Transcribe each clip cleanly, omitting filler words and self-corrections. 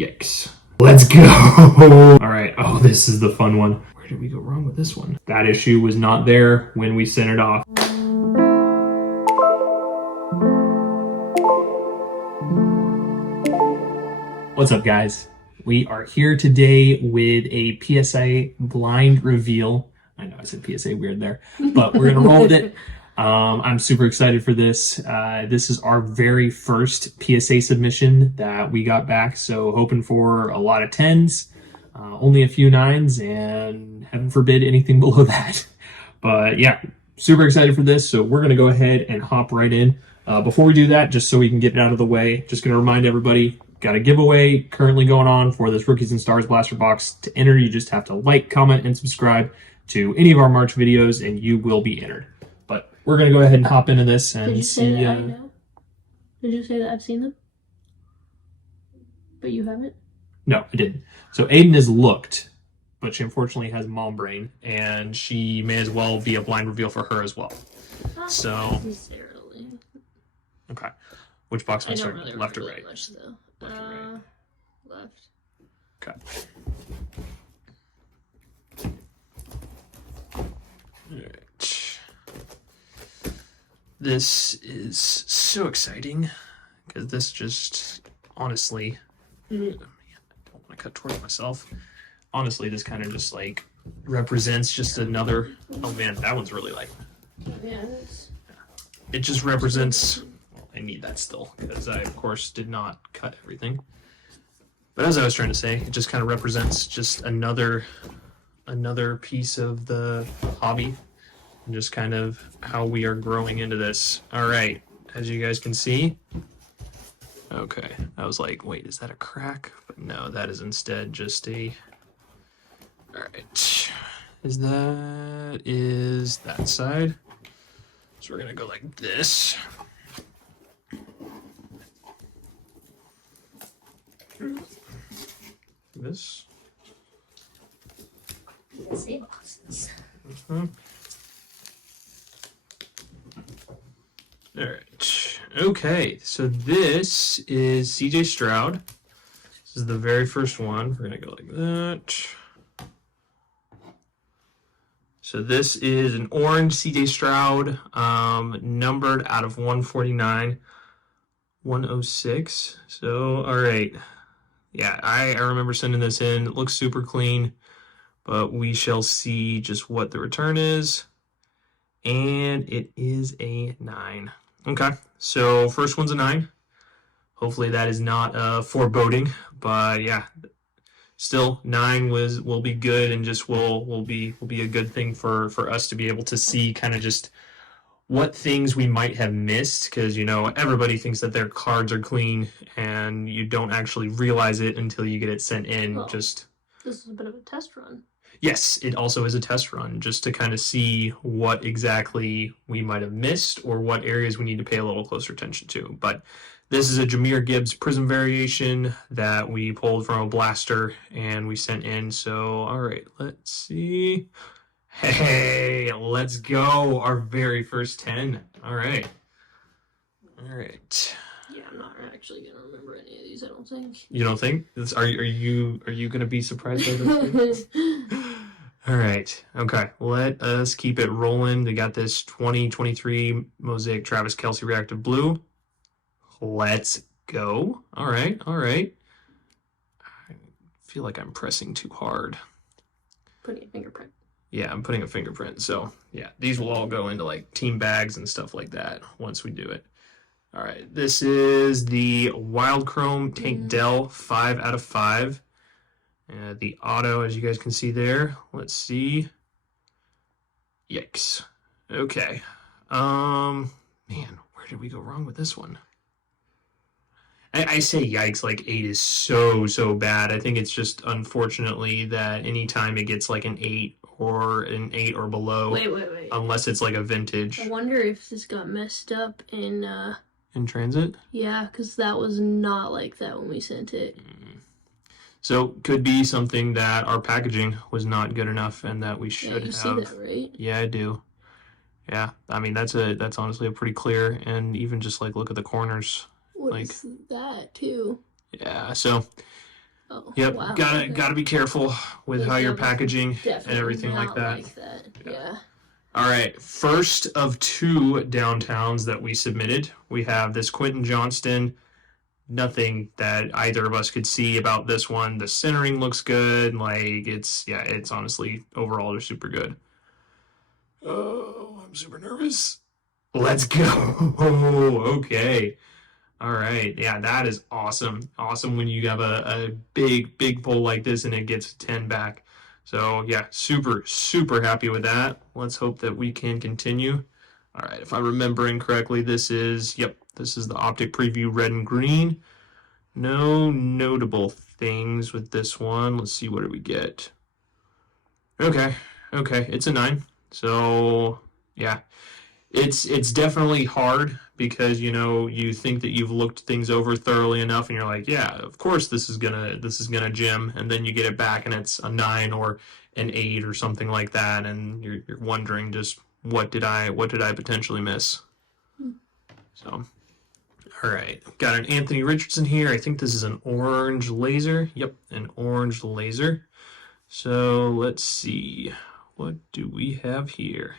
Yikes. Let's go. All right. Oh, this is the fun one. Where did we go wrong with this one? That issue was not there when we sent it off. What's up, guys? We are here today with a PSA blind reveal. I know I said PSA weird there, but we're gonna roll with it. I'm super excited for this. This is our very first PSA submission that we got back, so hoping for a lot of 10s, only a few 9s, and heaven forbid anything below that. But yeah, super excited for this, so we're gonna go ahead and hop right in. Before we do that, just so we can get it out of the way, just gonna remind everybody, got a giveaway currently going on for this Rookies and Stars Blaster Box. To enter, you just have to like, comment, and subscribe to any of our March videos, and you will be entered. But we're going to go ahead and hop into this and Did you see. say that I know? Did you say that I've seen them? But you haven't? No, I didn't. So Aiden has looked, but she unfortunately has mom brain, and she may as well be a blind reveal for her as well. Not So necessarily. Okay. Which box am I don't starting? really Left or remember right? that much, though. Left or right? Left. Okay. Alright. This is so exciting because this just honestly, I don't want to cut towards myself. Honestly, this kind of just like represents just another. Oh man, that one's really light. Yeah, It just represents. Well, I need that still because I, of course, did not cut everything. But as I was trying to say, it just kind of represents just another piece of the hobby and just kind of how we are growing into this. All right, as you guys can see. Okay, I was like, wait, is that a crack? But no, that is instead just a. All right, is that side? So we're gonna go like this. This. say boxes. All right. Okay, so this is CJ Stroud. This is the very first one. We're gonna go like that. So this is an orange CJ Stroud, numbered out of 149, 106. So, all right. Yeah, I remember sending this in. It looks super clean, but we shall see just what the return is. And it is a 9. Okay, so first one's a 9. Hopefully that is not foreboding, but yeah. Still, 9 will be good and just will be a good thing for us to be able to see kind of just what things we might have missed, because you know everybody thinks that their cards are clean and you don't actually realize it until you get it sent in. Well, just this is a bit of a test run. Yes, it also is a test run just to kind of see what exactly we might have missed or what areas we need to pay a little closer attention to. But this is a Jahmyr Gibbs Prism variation that we pulled from a blaster and we sent in. So, all right, let's see. Hey, let's go. Our very first 10. All right. All right. Yeah, I'm not actually gonna remember any of these. I don't think. You don't think? Are you gonna be surprised by this? All right. Okay. Let us keep it rolling. They got this 2023 Mosaic Travis Kelce Reactive Blue. Let's go. All right. All right. I feel like I'm pressing too hard. Putting a fingerprint. Yeah, I'm putting a fingerprint. So yeah, these will all go into like team bags and stuff like that once we do it. All right. This is the Wild Chrome Tank Dell 5 out of 5. The auto, as you guys can see there. Let's see. Yikes. Okay. Man, where did we go wrong with this one? I say yikes, like 8 is so bad. I think it's just unfortunately that anytime it gets like an 8 or below. Wait. Unless it's like a vintage. I wonder if this got messed up in transit? Yeah, because that was not like that when we sent it. So could be something that our packaging was not good enough and that we should have. You see that, right? Yeah, I do. Yeah, I mean that's honestly a pretty clear, and even just like look at the corners. What is that too? Yeah, so Oh, Yep, wow. gotta be careful with how you're packaging and Definitely everything like not that. like that. Yeah. All right, first of 2 downtowns that we submitted. We have this Quentin Johnston. Nothing that either of us could see about this one. The centering looks good. Like it's honestly overall they're super good. Oh, I'm super nervous. Let's go. Okay. All right. Yeah, that is awesome. Awesome when you have a big pull like this and it gets 10 back. So yeah, super happy with that. Let's hope that we can continue. All right, if I'm remembering correctly, this is the optic preview red and green. No notable things with this one. Let's see, what do we get? Okay, it's a 9. So yeah, it's definitely hard because you think that you've looked things over thoroughly enough, and you're like, yeah, of course this is gonna gem, and then you get it back and it's a 9 or an 8 or something like that, and you're wondering just what did I potentially miss? So. All right, got an Anthony Richardson here. I think this is an orange laser. Yep, an orange laser. So let's see. What do we have here?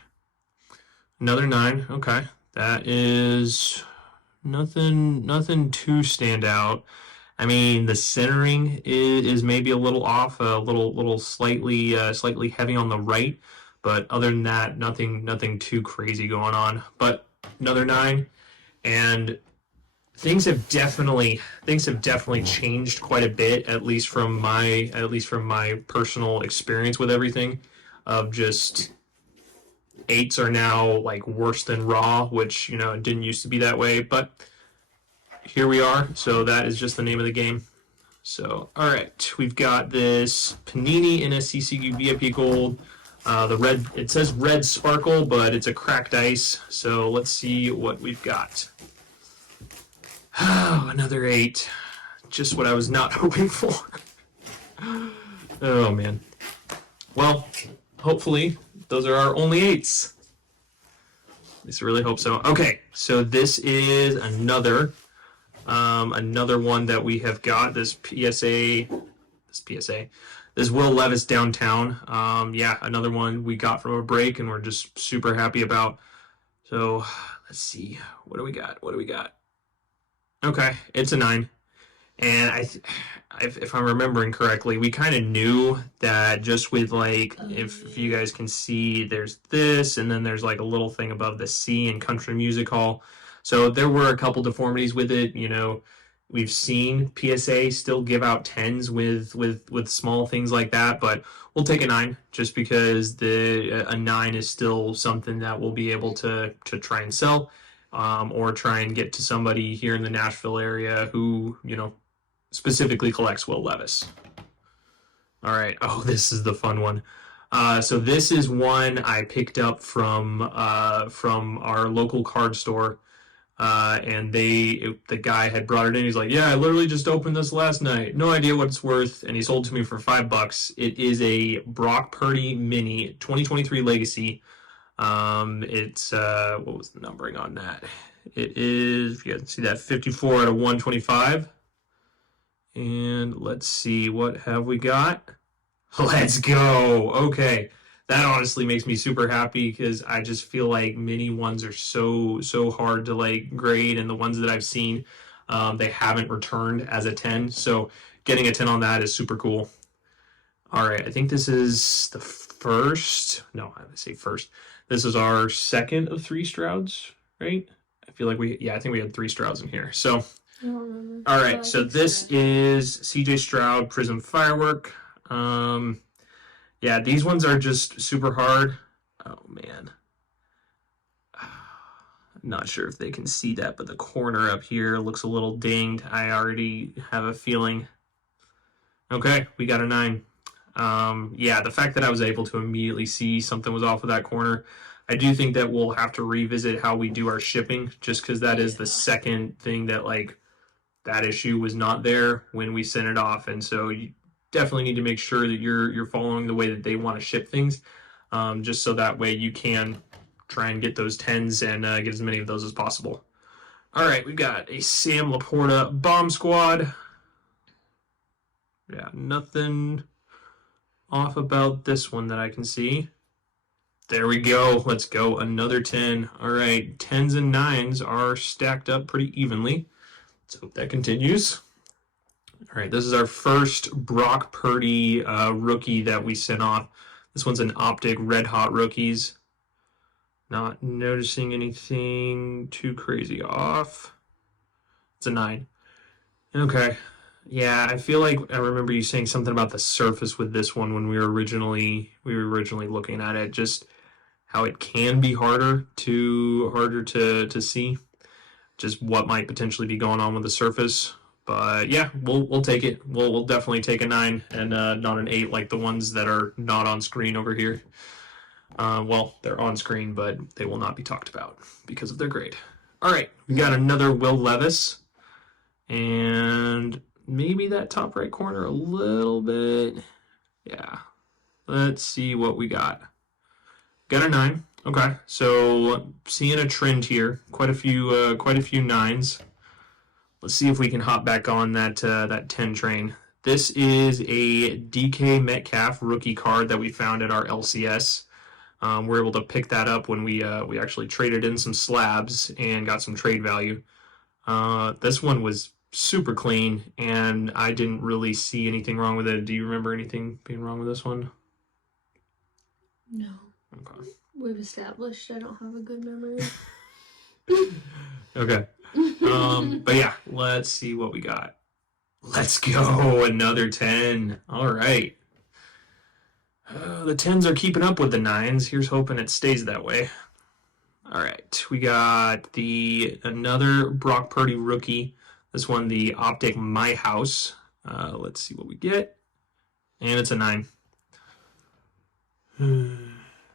Another 9. Okay, that is nothing too stand out. I mean, the centering is maybe a little off, a little slightly heavy on the right, but other than that, nothing too crazy going on. But another 9, and things have definitely changed quite a bit, at least from my personal experience with everything. Of just 8s are now like worse than raw, which it didn't used to be that way, but here we are. So that is just the name of the game. So all right, we've got this Panini NSCCU VIP Gold. The red, it says red sparkle, but it's a cracked ice. So let's see what we've got. Oh, another 8. Just what I was not hoping for. Oh, man. Well, hopefully, those are our only 8s. At least I really hope so. Okay, so this is another one that we have got. This Will Levis downtown. Yeah, another one we got from a break, and we're just super happy about. So, let's see. What do we got? Okay, it's a 9, and if I'm remembering correctly, we kind of knew that just with if you guys can see, there's this, and then there's like a little thing above the C in Country Music Hall. So there were a couple deformities with it. We've seen PSA still give out 10s with small things like that, but we'll take a 9 just because a 9 is still something that we'll be able to try and sell. Or try and get to somebody here in the Nashville area who, specifically collects Will Levis. All right. Oh, this is the fun one. So this is one I picked up from our local card store, and the guy had brought it in. He's like, "Yeah, I literally just opened this last night. No idea what it's worth," and he sold it to me for $5. It is a Brock Purdy Mini 2023 Legacy. It's what was the numbering on that? It is, if you can see that, 54 out of 125. And let's see, what have we got? Let's go. Okay, that honestly makes me super happy because I just feel like mini ones are so hard to grade, and the ones that I've seen, they haven't returned as a 10. So getting a 10 on that is super cool. All right, I think this is the first. No, I would say first. This is our second of 3 Strouds, right? I feel like I think we had 3 Strouds in here. So, I don't remember. all right, so this is CJ Stroud Prism Firework. Yeah, these ones are just super hard. Oh man, I'm not sure if they can see that, but the corner up here looks a little dinged. I already have a feeling. Okay, we got a 9. Yeah, the fact that I was able to immediately see something was off of that corner, I do think that we'll have to revisit how we do our shipping, just because that is the second thing that that issue was not there when we sent it off, and so you definitely need to make sure that you're following the way that they want to ship things, just so that way you can try and get those 10s and get as many of those as possible. All right, we've got a Sam Laporta Bomb Squad. Yeah, nothing off about this one that I can see. There we go. Let's go. Another 10. All right. 10s and 9s are stacked up pretty evenly. Let's hope that continues. All right. This is our first Brock Purdy rookie that we sent off. This one's an Optic Red Hot Rookies. Not noticing anything too crazy off. It's a 9. Okay. Yeah, I feel like I remember you saying something about the surface with this one when we were originally looking at it. Just how it can be harder to see, just what might potentially be going on with the surface. But yeah, we'll take it. We'll definitely take a 9 and not an 8 like the ones that are not on screen over here. Well, they're on screen, but they will not be talked about because of their grade. All right, we got another Will Levis, and maybe that top right corner a little bit. Yeah, let's see what we got. Got a 9. Okay, so seeing a trend here. Quite a few 9s. Let's see if we can hop back on that 10 train. This is a DK Metcalf rookie card that we found at our LCS. We're able to pick that up when we actually traded in some slabs and got some trade value. This one was super clean, and I didn't really see anything wrong with it. Do you remember anything being wrong with this one? No. Okay. We've established I don't have a good memory. Okay. But yeah, let's see what we got. Let's go. Another 10. All right. The 10s are keeping up with the 9s. Here's hoping it stays that way. All right. We got another Brock Purdy rookie. This one, the Optic My House. Let's see what we get. And it's a 9.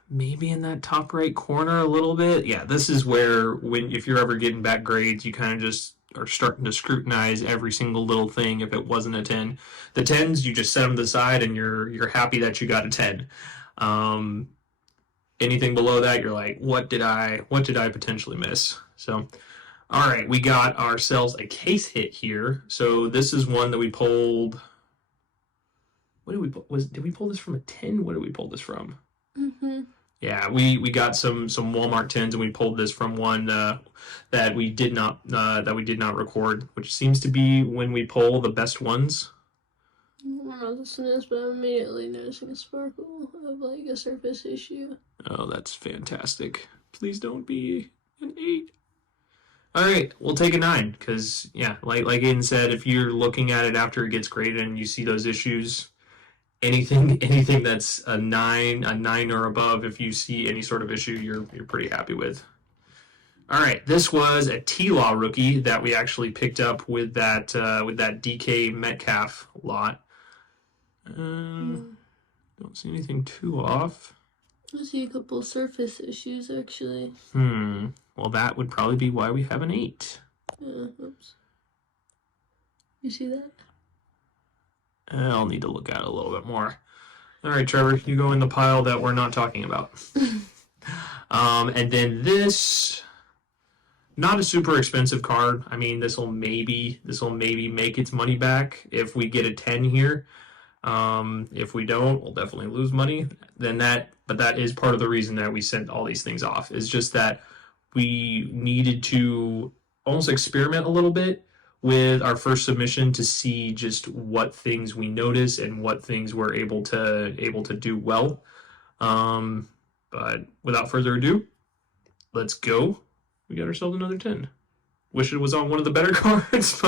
Maybe in that top right corner a little bit. Yeah, this is where if you're ever getting back grades, you kind of just are starting to scrutinize every single little thing. If it wasn't a 10, the 10s you just set them to the side and you're happy that you got a 10. Anything below that, you're like, what did I potentially miss? So, all right, we got ourselves a case hit here. So this is one that we pulled. What did we pull? Did we pull this from a 10? What did we pull this from? Mm-hmm. Yeah, we got some Walmart 10s, and we pulled this from one that we did not record, which seems to be when we pull the best ones. I don't know what this is, but I'm immediately noticing a sparkle of like a surface issue. Oh, that's fantastic! Please don't be an 8. All right, we'll take a 9 because yeah, like Aiden said, if you're looking at it after it gets graded and you see those issues. Anything that's a 9 or above, if you see any sort of issue, you're pretty happy with. All right, this was a T-Law rookie that we actually picked up with that DK Metcalf lot. Don't see anything too off. I see a couple surface issues actually. Well, that would probably be why we have an 8. Oops. You see that? I'll need to look at it a little bit more. All right, Trevor, you go in the pile that we're not talking about. And then this, not a super expensive card. I mean, this will maybe make its money back if we get a 10 here. If we don't, we'll definitely lose money. But that is part of the reason that we sent all these things off. Is just that we needed to almost experiment a little bit with our first submission to see just what things we notice and what things we're able to do well. But without further ado, let's go. We got ourselves another 10. Wish it was on one of the better cards,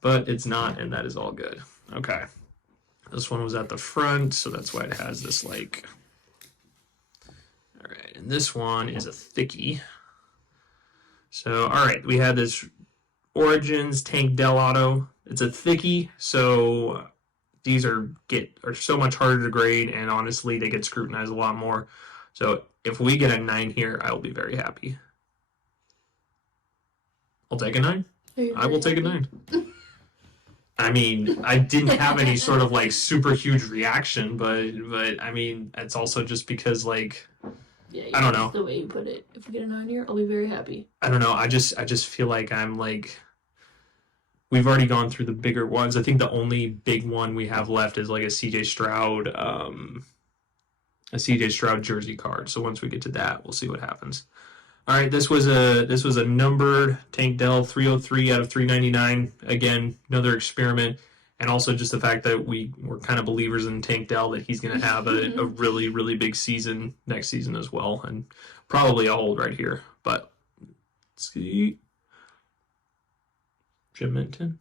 but it's not, and that is all good. Okay. This one was at the front, so that's why it has this like. All right, and this one is a thickie. So, all right, we had this Origins Tank Del Auto. It's a thickie, so these are so much harder to grade, and honestly, they get scrutinized a lot more. So if we get a 9 here, I will be very happy. I'll take a 9. I will take a 9. I mean, I didn't have any sort of like super huge reaction, but I mean, it's also just because like. Yeah, I don't know. The way you put it. If we get a 9 here, I'll be very happy. I don't know. I just feel like I'm like we've already gone through the bigger ones. I think the only big one we have left is like a CJ Stroud jersey card. So once we get to that, we'll see what happens. All right, this was a numbered Tank Dell 303 out of 399. Again, another experiment, and also just the fact that we're kind of believers in Tank Dell, that he's going to have a really, really big season next season as well, and probably a hold right here. But let's see. Jim Minton.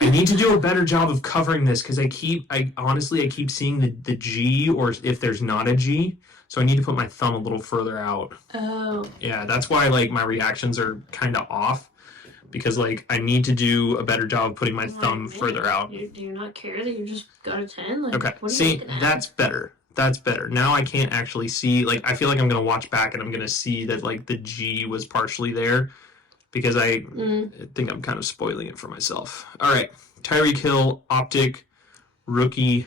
I need to do a better job of covering this because I honestly keep seeing the G, or if there's not a G, so I need to put my thumb a little further out. Oh. Yeah, that's why like my reactions are kind of off, because like I need to do a better job of putting my thumb further out. Do you not care that you just got a 10? Like, Okay, what are see, you looking at? that's better. That's better. Now I can't actually see, like I feel like I'm going to watch back and I'm going to see that like the G was partially there, because I think I'm kind of spoiling it for myself. All right, Tyreek Hill, Optic, rookie.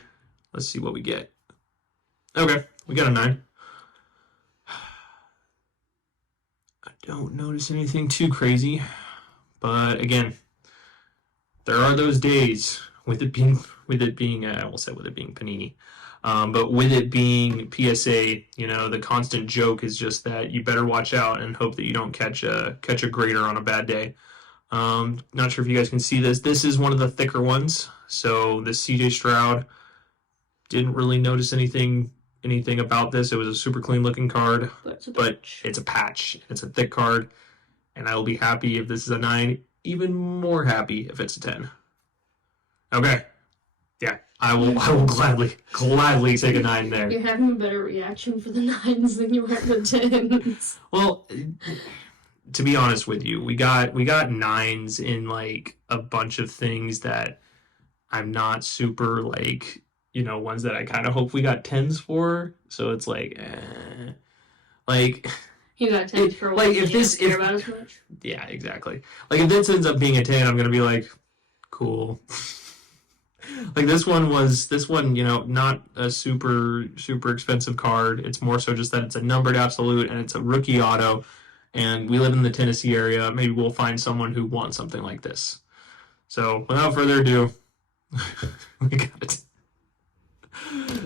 Let's see what we get. Okay, we got a 9. I don't notice anything too crazy, but again, there are those days with it being I almost said with it being Panini. But with it being PSA, you know, the constant joke is just that you better watch out and hope that you don't catch a grader on a bad day. Not sure if you guys can see this. This is one of the thicker ones. So the CJ Stroud, didn't really notice anything about this. It was a super clean looking card, but it's a patch. It's a thick card, and I will be happy if this is a 9. Even more happy if it's a 10. Okay. Yeah, I will gladly take a 9 there. You're having a better reaction for the 9s than you are the 10s. Well, to be honest with you, we got 9s in like a bunch of things that I'm not super like, you know, ones that I kind of hope we got 10s for. So it's like, like you got 10s for like if this care about as much. Yeah, exactly. Like if this ends up being a 10, I'm gonna be like, cool. Like this one, you know, not a super expensive card. It's more so just that it's a numbered absolute and it's a rookie auto, and we live in the Tennessee area. Maybe we'll find someone who wants something like this. So without further ado, we got it.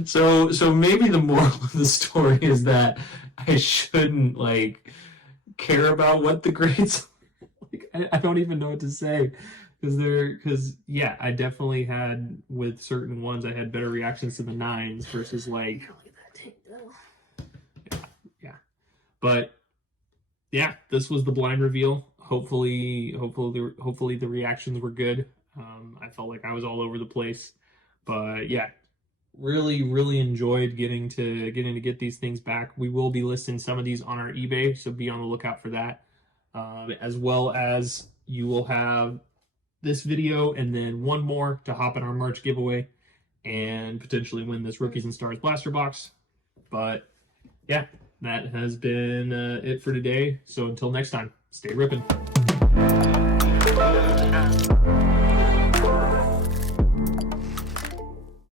So maybe the moral of the story is that I shouldn't like care about what the grades are. Like I don't even know what to say. Because yeah, I definitely had, with certain ones, I had better reactions to the 9s versus like, yeah. But yeah, this was the blind reveal. Hopefully the reactions were good. I felt like I was all over the place, but yeah, really enjoyed getting to get these things back. We will be listing some of these on our eBay, so be on the lookout for that. As well as you will have this video and then one more to hop in our March giveaway and potentially win this Rookies and Stars blaster box. But yeah, that has been it for today. So until next time, stay ripping.